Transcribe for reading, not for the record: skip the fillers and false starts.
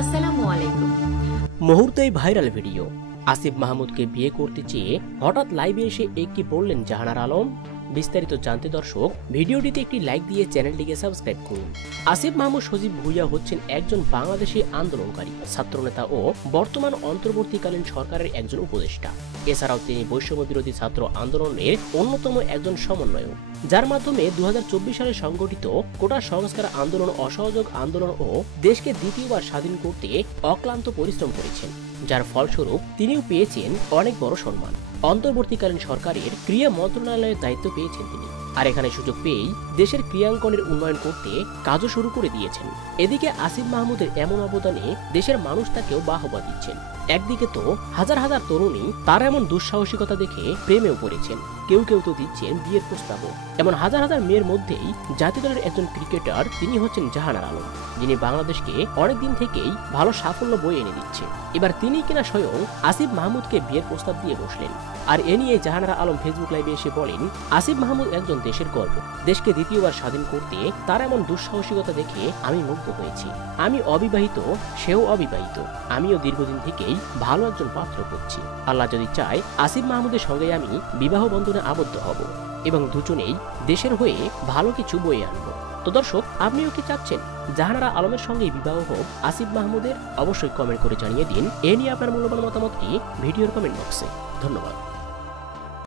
আসসালামু আলাইকুম। মুহূর্তেই ভাইরাল ভিডিও। আসিফ মাহমুদকে বিয়ে করতে চেয়ে হঠাৎ লাইভে এসে কি বললেন জাহানার আলম। বিস্তারিত জানতে দর্শক ভিডিওটিতে একটি লাইক দিয়ে চ্যানেলটিকে সাবস্ক্রাইব করুন। আসিফ মাহমুদ সজীব ভুইয়া হচ্ছেন একজন বাংলাদেশি আন্দোলনকারী, ছাত্রনেতা ও বর্তমান অন্তর্বর্তীকালীন সরকারের একজন উপদেষ্টা। এছাড়াও তিনি বৈষম্য বিরোধী ছাত্র আন্দোলনের অন্যতম একজন সমন্বয়ক, যার মাধ্যমে 2024 সালে সংগঠিত কোটা সংস্কার আন্দোলন, অসহযোগ আন্দোলন ও দেশকে দ্বিতীয়বার স্বাধীন করতে অক্লান্ত পরিশ্রম করেছেন, যার ফলস্বরূপ তিনিও পেয়েছেন অনেক বড় সম্মান। অন্তর্বর্তীকালীন সরকারের ক্রিয়া মন্ত্রণালয়ের দায়িত্ব পেয়েছেন তিনি, আর এখানে সুযোগ পেয়েই দেশের ক্রিয়াঙ্গনের উন্নয়ন করতে কাজও শুরু করে দিয়েছেন। এদিকে আসিফ মাহমুদের এমন অবদানে দেশের মানুষ তাকেও বাহবা দিচ্ছেন। একদিকে তো হাজার হাজার তরুণী তার এমন দুঃসাহসিকতা দেখে প্রেমেও পড়েছেন, কেউ কেউ তো দিচ্ছেন বিয়ের প্রস্তাবও। এমন হাজার হাজার মেয়ের মধ্যেই জাতীয় দলের একজন ক্রিকেটার তিনি হচ্ছেন জাহানার আলম, যিনি বাংলাদেশকে অনেকদিন থেকেই ভালো সাফল্য বয়ে এনে দিচ্ছে। এবার তিনি কিনা স্বয়ং আসিফ মাহমুদকে বিয়ের প্রস্তাব দিয়ে বসলেন। আর এ নিয়ে জাহানারা আলম ফেসবুক লাইভে এসে বলেন, আসিফ মাহমুদ একজন দেশের গর্ব, দেশকে দ্বিতীয়বার স্বাধীন করতে তার এমন দুঃসাহসিকতা দেখে আমি মুগ্ধ হয়েছি। আমি অবিবাহিত, সেও অবিবাহিত, আমিও দীর্ঘদিন থেকেই ভালো একজন পাত্র করছি। আল্লাহ যদি চায় আসিফ মাহমুদের সঙ্গে আমি বিবাহ বন্ধনে আবদ্ধ হব এবং দুজনেই দেশের হয়ে ভালো কিছু বয়ে আনব। তো দর্শক, আপনিও কি চাচ্ছেন জাহানারা আলমের সঙ্গে বিবাহ হোক আসিফ মাহমুদের? অবশ্যই কমেন্ট করে জানিয়ে দিন। এ নিয়ে আপনার মূল্যবান মতামতটি ভিডিওর কমেন্ট বক্সে। ধন্যবাদ।